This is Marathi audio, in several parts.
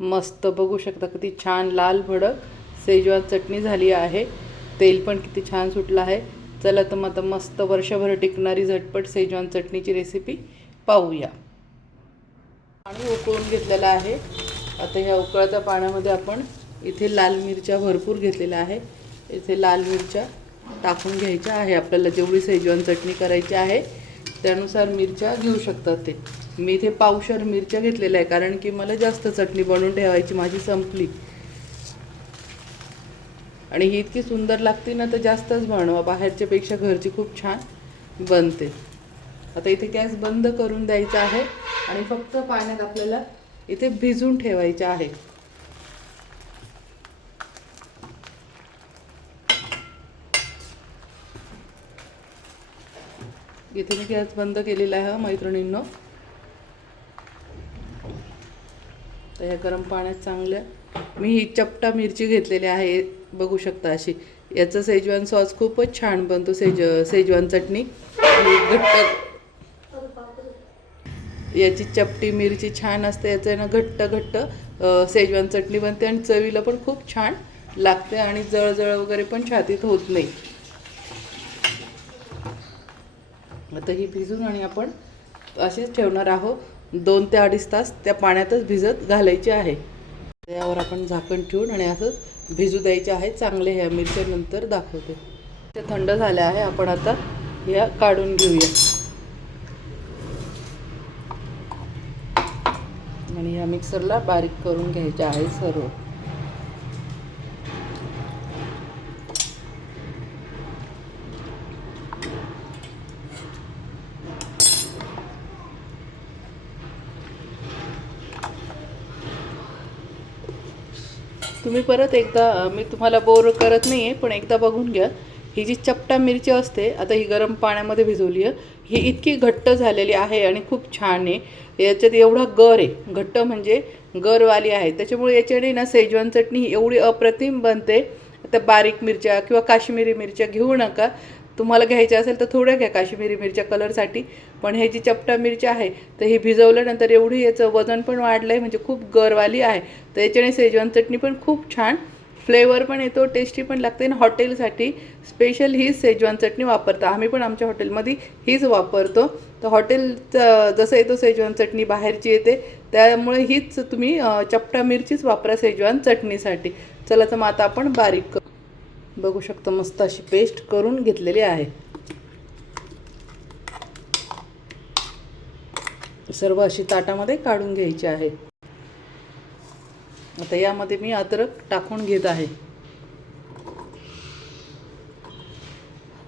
मस्त बघू शकता किती छान लाल भडक शेजवान चटणी झाली आहे। तेल पण किती छान सुटलं आहे। चला तर मग आता मस्त वर्षभर टिकणारी झटपट शेजवान चटणीची रेसिपी पाहूया। पाणी उकळून घेतलेलं आहे। आता ह्या उकळत्या पाण्यामध्ये आपण इथे लाल मिरच्या भरपूर घेतलेल्या आहे। इथे लाल मिरच्या टाकून घ्यायच्या आहे। आपल्याला जेवढी शेजवान चटणी करायची आहे त्यानुसार मिरच्या घेऊ शकतात ते। मी इथे पावशर मिरच्या घेतलेल्या आहे कारण की मला जास्त चटणी बनवून ठेवायची, माझी संपली आणि ही इतकी सुंदर लागते ना तर जास्तच बनवा, बाहेरच्या पेक्षा घरची खूप छान बनते। आता इथे गॅस बंद करून द्यायचा आहे आणि फक्त पाण्यात आपल्याला इथे भिजून ठेवायचे आहे। इथे मी गॅस बंद केलेला आहे मैत्रिणींनो। तर या गरम पाण्यात चांगल्या मी ही चपटा मिरची घेतलेली आहे, बघू शकता अशी। याचा शेजवान सॉस खूपच छान बनतो। शेजवान चटणी घट्ट, याची चपटी मिरची छान असते, याचं ना घट्ट घट्ट शेजवान चटणी बनते आणि चवीला पण खूप छान लागते आणि जळजळ वगैरे पण छातीत होत नाही। आता ही भिजून आणि आपण असेच ठेवणार आहोत 2 ते 2.5 तास त्या पाण्यातच भिजत घालायचे आहे। यावर आपण झाकण ठेवून आणि असंच भिजू द्यायचे आहे चांगले। ह्या मिरच्या नंतर दाखवते। ते थंड झाले आहे, आपण आता ह्या काढून घेऊया आणि ह्या मिक्सरला बारीक करून घ्यायचे आहे सर्व। तुम्ही परत एकदा, मी तुम्हाला बोर करत नाही आहे पण एकदा बघून घ्या। ही जी चपटा मिरची असते, आता ही गरम पाण्यामध्ये भिजवली आहे, ही इतकी घट्ट झालेली आहे आणि खूप छान आहे। याच्यात एवढा गर आहे, घट्ट म्हणजे गरवाली आहे, त्याच्यामुळे याच्याने ना शेजवान चटणी एवढी अप्रतिम बनते। आता बारीक मिरच्या किंवा काश्मीरी मिरच्या घेऊ नका, तुम्हाला घ्यायच्या असेल तर थोड्या घ्या काश्मीरी मिरच्या कलरसाठी। पण हे जी चपटा मिरची आहे तर ही भिजवल्यानंतर एवढी याचं वजन पण वाढलं आहे, म्हणजे खूप गरवाली आहे। तर याच्याने शेजवान चटणी पण खूप छान फ्लेवर पण येतो, टेस्टी पण लागते आणि हॉटेलसाठी स्पेशल हीच शेजवान चटणी वापरतो आम्ही, पण आमच्या हॉटेलमध्ये हीच वापरतो। तर हॉटेलचं जसं येतो शेजवान चटणी बाहेरची येते, त्यामुळे हीच तुम्ही चपटा मिरचीच वापरा शेजवान चटणीसाठी। चला तर मग आता आपण बारीक बघू शकता मस्त अशी पेस्ट करून घेतलेली आहे। सर्व अशी ताटामध्ये काढून घ्यायची आहे। आता यामध्ये मी अद्रक टाकून घेत आहे।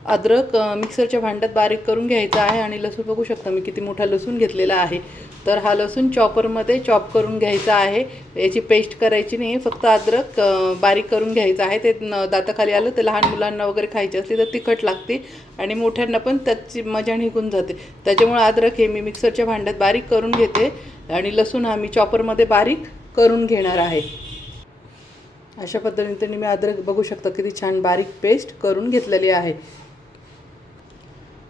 अद्रक मिक्सरच्या भांड्यात बारीक करून घ्यायचा आहे आणि लसूण बघू शकता मी किती मोठा लसूण घेतलेला आहे। तर हा लसूण चॉपरमध्ये चॉप करून घ्यायचा आहे, याची पेस्ट करायची नाही, फक्त अद्रक बारीक करून घ्यायचं आहे। ते दाताखाली आलं तर लहान मुलांना वगैरे खायची असली तर तिखट लागते आणि मोठ्यांना पण त्याची मजा निघून जाते, त्याच्यामुळे अद्रक हे मी मिक्सरच्या भांड्यात बारीक करून घेते आणि लसूण हा मी चॉपरमध्ये बारीक करून घेणार आहे। अशा पद्धतीने मी अद्रक बघू शकता किती छान बारीक पेस्ट करून घेतलेली आहे।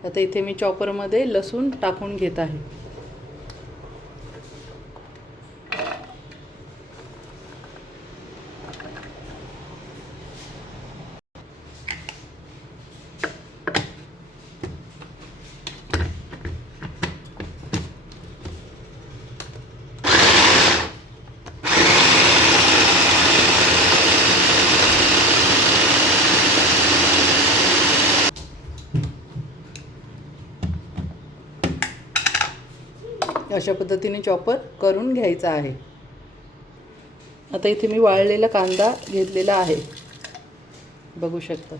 आता इथे मी चॉपरमध्ये लसूण टाकून घेत आहे। अशा पद्धतीने चॉपर करून घ्यायचा आहे। आता इथे मी वाळलेला कांदा घेतलेला आहे, बघू शकता।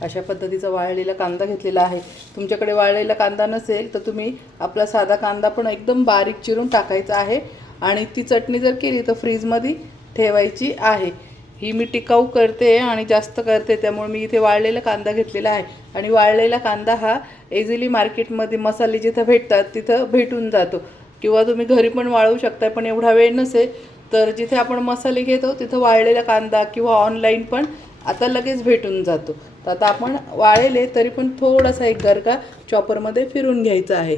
अशा पद्धतीचा वाळलेला कांदा घेतलेला आहे। तुमच्याकडे वाळलेला कांदा नसेल तर तुम्ही आपला साधा कांदा पण एकदम बारीक चिरून टाकायचा आहे आणि ती चटणी जर केली तर फ्रीजमध्ये ठेवायची आहे। ही मी टिकाऊ करते आणि जास्त करते, त्यामुळे मी इथे वाळलेला कांदा घेतलेला आहे आणि वाळलेला कांदा हा इझिली मार्केटमध्ये मसाले जिथं भेटतात तिथं भेटून जातो, किंवा तुम्ही घरी पण वाळवू शकता। पण एवढा वेळ नसेल तर जिथे आपण मसाले घेतो तिथं वाळलेला कांदा किंवा ऑनलाईन पण आता लगेच भेटून जातो। तर आता आपण वाळलेले तरी पण थोडासा एक गरका चॉपरमध्ये फिरून घ्यायचा आहे।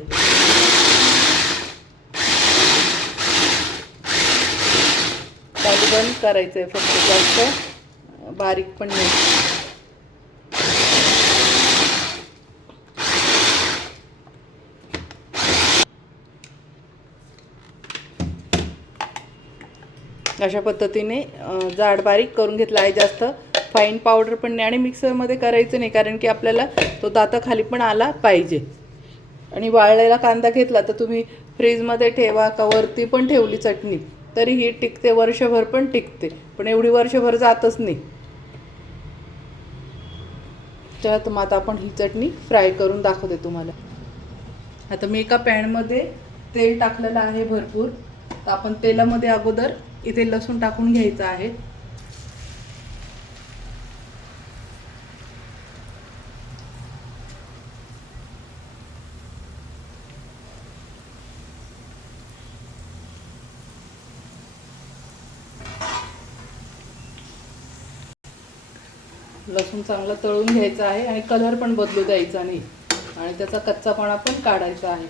बंद करायचं आहे फक्त, जास्त बारीक पण नाही. अशा पद्धतीने जाड बारीक करून घेतला आहे, जास्त फाईन पावडर पण नाही आणि मिक्सरमध्ये करायचं नाही, कारण की आपल्याला तो दाताखाली पण आला पाहिजे. आणि वाळलेला कांदा घेतला तर तुम्ही फ्रीजमध्ये ठेवा का वरती पण ठेवली चटणी तरी ही टिकते, वर्षभर पण टिकते, पण एवढी वर्षभर जातच नाही. तर मग आता आपण ही चटणी फ्राय करून दाखवते तुम्हाला. आता मी एका पॅनमध्ये तेल टाकलेलं आहे भरपूर. तर आपण तेलामध्ये अगोदर इथे लसूण टाकून घ्यायचं आहे. लसूण चांगलं तळून घ्यायचं आहे आणि कलर पण बदलू द्यायचा नाही आणि त्याचा कच्चापणा पण काढायचा आहे.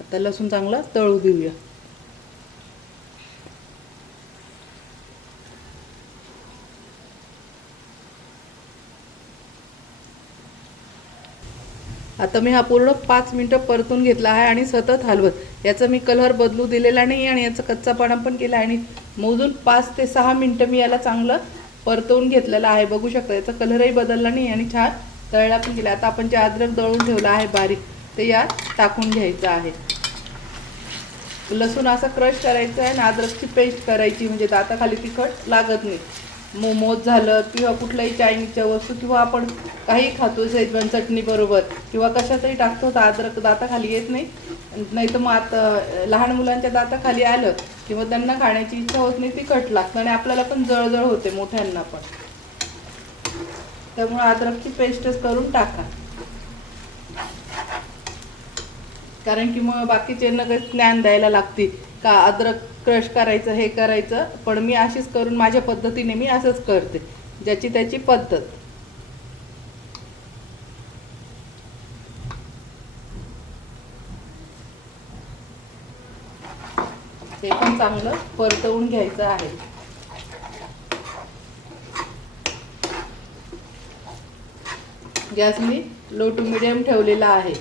आता लसूण चांगला तळू देऊया. आता मी हा पूर्ण 5 मिनटं परतून घेतला आहे आणि सतत हलवत, याचा मी कलर बदलू दिलेला नाही आणि याचा कच्चापणा पण केला आहे आणि मोजून 5 ते 6 मिनटं मी याला चांगलं परतवून घेतलेलं आहे. बघू शकता याचा कलरही बदलला नाही आणि छान तळला पण गेला. आता आपण जे अद्रक दळून ठेवलं आहे बारीक ते यात टाकून घ्यायचं आहे. लसूण असा क्रश करायचा आहे आणि अद्रकची पेस्ट करायची, म्हणजे दाताखाली तिखट लागत नाही. मोमोज झालं किंवा कुठल्याही चायनीजच्या वस्तू किंवा आपण काही खातो शेजवान चटणी बरोबर किंवा कशातही टाकतो तर अद्रक दाताखाली येत नाही. नाही तर मग आता लहान मुलांच्या दाताखाली आलं किंवा त्यांना खाण्याची इच्छा होत नाही, तिखट लागतं आणि आपल्याला पण जळजळ होते मोठ्यांना पण. त्यामुळे अद्रकची पेस्टच करून टाका, कारण की मग बाकीच्यांना ज्ञान द्यायला लागते का अद्रक क्रश करायचं हे करायचं, पण मी अशीच करून माझ्या पद्धतीने मी असंच करते, ज्याची त्याची पद्धत. ते पण चांगलं परतवून घ्यायचं आहे. गॅस मी लो टू मिडियम ठेवलेला आहे.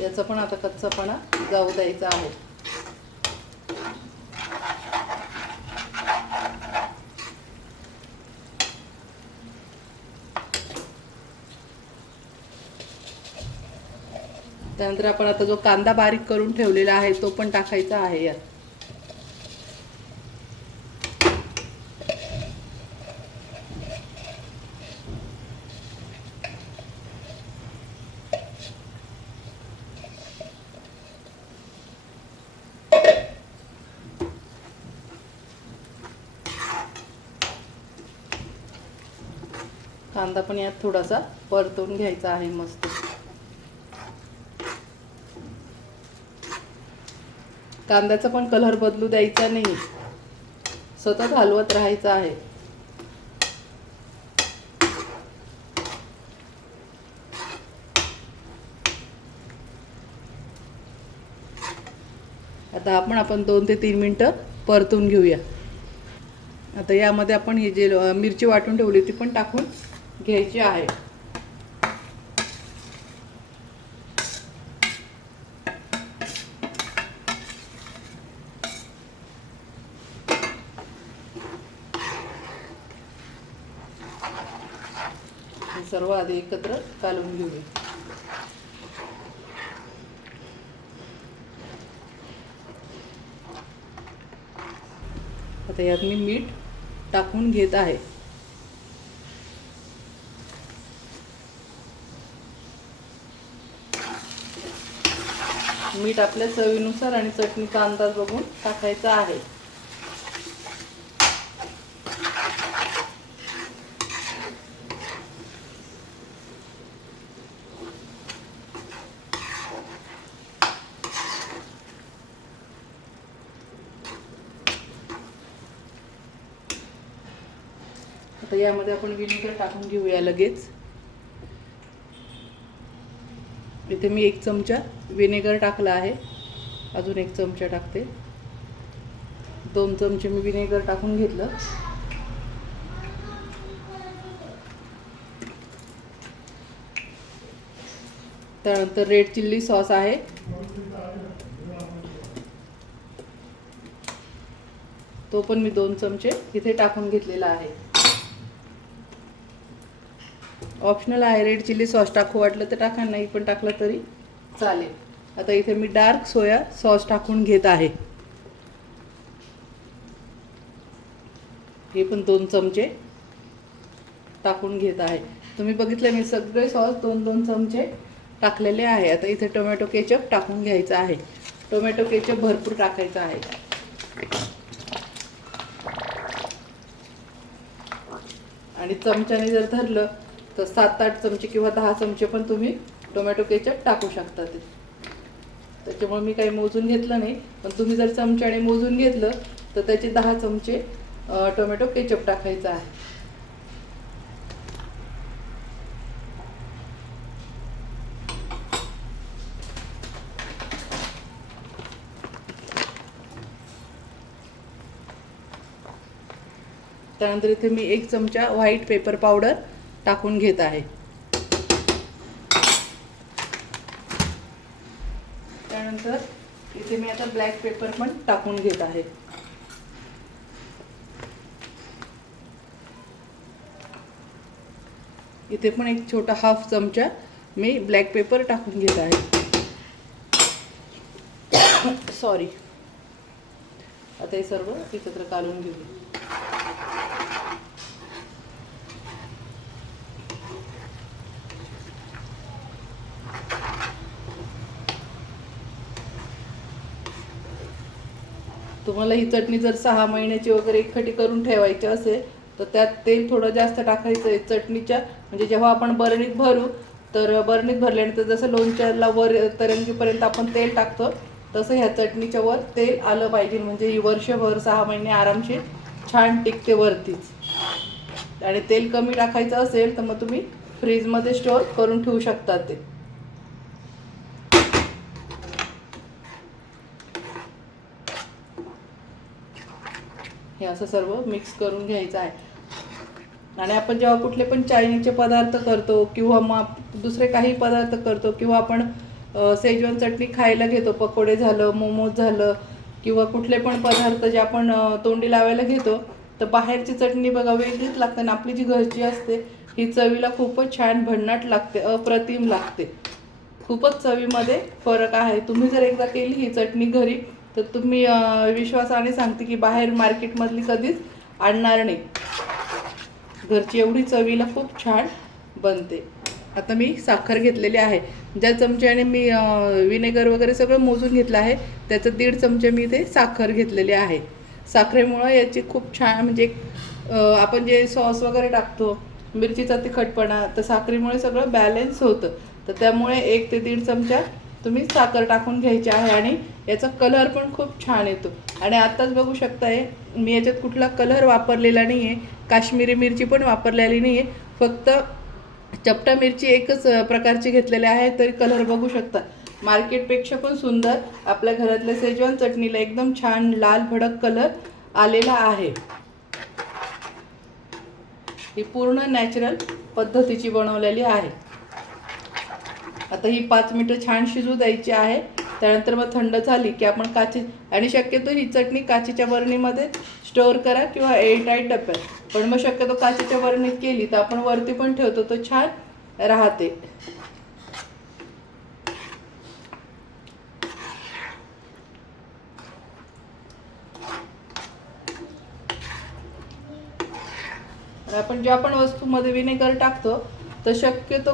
याचा पण आता कच्चापणा जाऊ द्यायचा आहे. त्यानंतर आपण आता जो कांदा बारीक करून ठेवलेला आहे तो पण टाकायचा आहे यात. कांदा पण यात थोडासा परतून घ्यायचा आहे मस्त. कांद्याचा पण कलर बदलू द्यायचा नाही, सतत हलवत राहायचं आहे. आता आपण 2 ते 3 मिनटं परतून घेऊया. आता यामध्ये आपण ही जे मिरची वाटून ठेवली ती पण टाकून घ्यायची आहे. सर्व आधी एकत्र कालवून घेऊया. आता यात मी मीठ टाकून घेत आहे. मीठ आपल्या चवीनुसार आणि चटणीचा अंदाज बघून टाकायचा आहे. यामध्ये आपण विनेगर टाकून घेऊया लगेच. इथे मी 1 चमचा विनेगर टाकला आहे, अजून 1 चमचा टाकते. 2 चमचे मी विनेगर टाकून घेतलं. त्यानंतर रेड चिल्ली सॉस आहे, तो पण मी 2 चमचे इथे टाकून घेतलेला आहे. ऑप्शनल आहे, रेड चिल्ली सॉस टाकू वाटलं तर टाका, नाही पण टाकलं तरी चालेल. आता इथे मी डार्क सोया सॉस टाकून घेत आहे, हे पण 2 चमचे टाकून घेत आहे. तुम्ही बघितलं मी सगळे सॉस 2-2 चमचे टाकलेले आहे. आता इथे टोमॅटो केचप टाकून घ्यायचा आहे. टोमॅटो केचप भरपूर टाकायचा आहे आणि चमच्याने जर धरलं तर 7-8 चमचे किंवा 10 चमचे पण तुम्ही टोमॅटो केचप टाकू शकता. त्याच्यामुळे मी काही मोजून घेतलं नाही, पण तुम्ही जर चमच्याने मोजून घेतलं तर त्याचे 10 चमचे टोमॅटो केचप टाकायचा आहे. त्यानंतर इथे मी 1 चमचा व्हाईट पेपर पावडर टाकून घेत आहे. त्यानंतर इथे मी आता ब्लॅक पेपर पण टाकून घेत आहे. इथे पण एक छोटा हाफ चमचा मी ब्लॅक पेपर टाकून घेत आहे. सॉरी. आता हे सर्व एकत्र काढून घेऊ. तुम्हाला ही चटणी जर 6 महिन्याची वगैरे एकखटी करून ठेवायची असेल तर त्यात तेल थोडं जास्त टाकायचं आहे चटणीच्या. म्हणजे जेव्हा आपण बरणीत भरू तर बरणीत भरल्यानंतर जसं लोणच्याला वर तरंगीपर्यंत आपण तेल टाकतो तसं ह्या चटणीच्या वर तेल आलं पाहिजे. म्हणजे ही वर्षभर 6 महिने आरामशीर छान टिकते वरतीच. आणि तेल कमी टाकायचं असेल तर मग तुम्ही फ्रीजमध्ये स्टोअर करून ठेवू शकता. ते हे असं सर्व मिक्स करून घ्यायचं आहे. आणि आपण जेव्हा कुठले पण चायनीजचे पदार्थ करतो किंवा मग दुसरे काही पदार्थ करतो किंवा आपण शेजवान चटणी खायला घेतो, पकोडे झालं, मोमोज झालं किंवा कुठले पण पदार्थ जे आपण तोंडी लावायला घेतो, तर बाहेरची चटणी बघा वेगळीच लागते आणि आपली जी घरची असते ही चवीला खूपच छान भन्नाट लागते, अप्रतिम लागते. खूपच चवीमध्ये फरक आहे. तुम्ही जर एकदा केली ही चटणी घरी तर तुम्ही विश्वासाने सांगते की बाहेर मार्केटमधली कधीच आणणार नाही. घरची एवढी चवीला खूप छान बनते. आता मी साखर घेतलेली आहे. ज्या चमच्याने मी विनेगर वगैरे सगळं मोजून घेतलं आहे त्याचं 1.5 चमचे मी इथे साखर घेतलेली आहे. साखरेमुळं याची खूप छान म्हणजे आपण जे सॉस वगैरे टाकतो, मिरचीचा तिखटपणा, तर साखरेमुळे सगळं बॅलन्स होतं. तर त्यामुळे 1 ते 1.5 चमचा तुम्ही साखर टाकून घ्यायची आहे आणि याचा कलर पण खूप छान येतो. आणि आत्ताच बघू शकताय मी याच्यात कुठला कलर वापरलेला नाही आहे, काश्मीरी मिरची पण वापरलेली नाही आहे, फक्त चपटा मिरची एकच प्रकारची घेतलेली आहे. तरी कलर बघू शकता मार्केटपेक्षा पण सुंदर आपल्या घरातल्या शेजवान चटणीला एकदम छान लाल भडक कलर आलेला आहे. ही पूर्ण नॅचरल पद्धतीची बनवलेली आहे. आता ही 5 मिनिटं छान शिजू द्यायची आहे. त्यानंतर मग थंड झाली की आपण आणि शक्यतो ही चटणी काचेच्या बरणीमध्ये स्टोअर करा किंवा एअरटाईट डब्यात. पण मग शक्यतो काचेच्या बरणीत केली तर आपण वरती पण ठेवतो तर छान राहते. आपण ज्या पण वस्तूमध्ये विनेगर टाकतो तर शक्यतो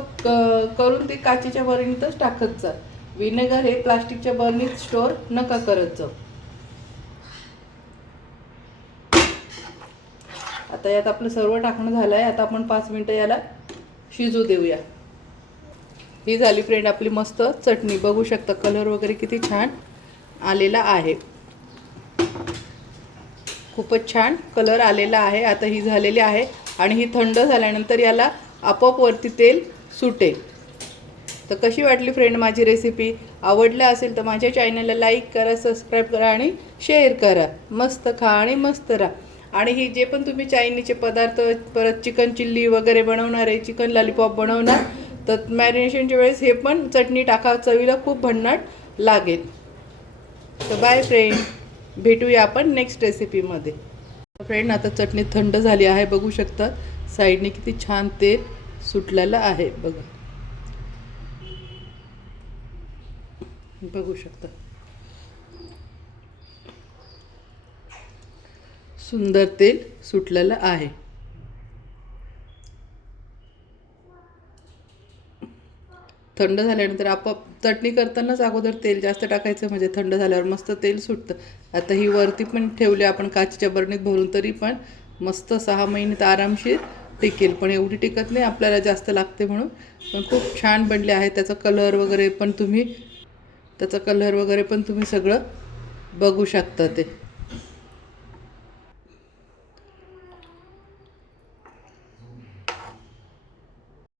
करून ती काचेच्या बरणीतच टाकत जा. विनेगर हे प्लास्टिकच्या बरणीत स्टोअर नका करत जाऊ. आता यात आपलं सर्व टाकणं झालं आहे. आता आपण 5 मिनिटं याला शिजू देऊया. ही झाली फ्रेंड आपली मस्त चटणी. बघू शकता कलर वगैरे किती छान आलेला आहे. खूपच छान कलर आलेला आहे. आता ही झालेली आहे आणि ही थंड झाल्यानंतर याला आपोआप वरती तेल सुटेल. तर कशी वाटली फ्रेंड माझी रेसिपी? आवडलं असेल तर माझ्या चॅनलला लाईक करा, सबस्क्राईब करा आणि शेअर करा. मस्त खा आणि मस्त राहा. आणि ही जे पण तुम्ही चायनीजचे पदार्थ परत चिकन चिल्ली वगैरे बनवणार आहे, चिकन लॉलीपॉप बनवणार, तर मॅरिनेशनच्या वेळेस हे पण चटणी टाका, चवीला खूप भन्नाट लागेल. तर बाय फ्रेंड, भेटूया आपण नेक्स्ट रेसिपीमध्ये. फ्रेंड आता चटणी थंड झाली आहे, बघू शकता साईडने किती छान तेल सुटलेलं आहे. बघू शकता सुंदर तेल सुटलेलं आहे. थंड झाल्यानंतर आपोआप चटणी करतानाच अगोदर तेल जास्त टाकायचं, म्हणजे थंड झाल्यावर मस्त तेल सुटतं. आता ही वरती पण ठेवली आपण काचेच्या बरणीत भरून, तरी पण मस्त 6 महिन्यात आरामशीर टिकेल. पण एवढी टिकत नाही, आपल्याला जास्त लागते म्हणून. पण खूप छान बनले आहे. त्याचा कलर वगैरे पण तुम्ही सगळं बघू शकता ते.